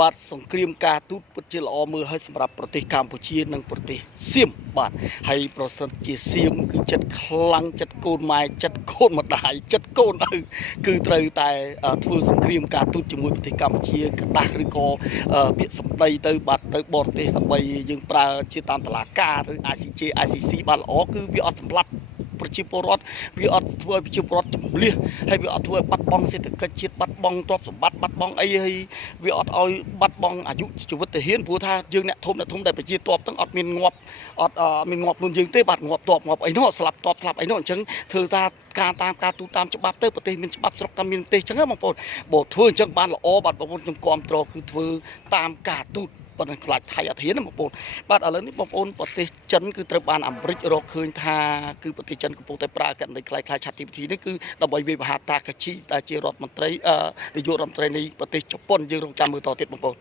បាទសង្គ្រាមការទូតពិតជាល្អមើលឲ្យសម្រាប់ប្រទេសកម្ពុជានិងប្រទេសសៀមបាទហើយប្រសិនជាសៀមគឺចិត្តខ្លាំងចិត្តកូនម៉ែចិត្តកូនម្ដាយចិត្តកូនឪគឺត្រូវតែធ្វើសង្គ្រាមការទូតជាមួយប្រទេសកម្ពុជាក្តាស់ឬក៏ពាក្យសម្ដីទៅបាទទៅបរទេសដើម្បីយើងប្រើជាតាមតឡាការឬ ICJ ICC បាទល្អគឺវាអត់សម្លាប់ប្រជាពលរដ្ឋវាអត់ធ្វើឲ្យប្រជាពលរដ្ឋចម្លៀសហើយវាអត់ធ្វើឲ្យបាត់បង់សេដ្ឋកិច្ចជាតិបាត់បង់ទ្រព្យសម្បត្តិបាត់បង់អីហើយវាអត់ឲ្យបាត់បង់អាយុជីវិតទាហានព្រោះថាយើងអ្នកធំដែលប្រជាតបទាំងអត់មានងាប់អត់មានងាប់ខ្លួនយើងទេបាទងាប់តបងាប់អីនោះស្លាប់តបស្លាប់អីនោះអញ្ចឹងធ្វើសារការទូតាមច្បាប់ទៅប្រទេសមានច្បាប់ស្រុកតាមមានប្រទេសអញ្ចឹងបងប្អូនបើធ្វើអញ្ចឹងបានល្អបាទបងប្អូនខ្ញុំគាំទ្រគឺធ្វើតាមការទូតប៉ុន្តែខ្លាចថៃអត់ហ៊ានណាបងប្អូនបាទឥឡូវនេះបងប្អូនប្រទេសចិនគឺត្រូវបានអាមេរិករកឃើញថាគឺប្រទេសចិនកំពុងតែប្រើកណ្ដីខ្លាយឆាត់ទីពិធីនេះគឺដើម្បីវាយប្រហារតាកាឈីដែលជារដ្ឋមន្ត្រីនាយករដ្ឋមន្ត្រីនៃប្រទេសជប៉ុនយើងរងចាំមើលតទៀតបងប្អូន